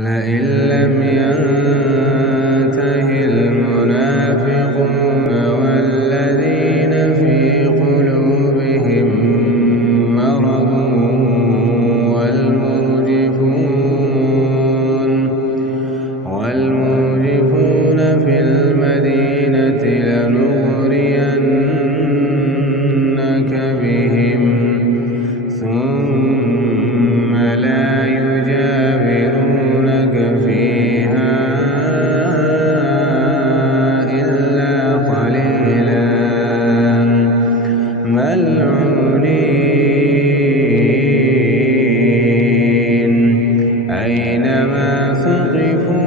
لئن لم ينته المنافقون والذين في قلوبهم مرض والمرجفون في المدينة لنغرينك بهم ثم لا يجاورونك فيها إلا قليلا ملعونين أينما ثقفوا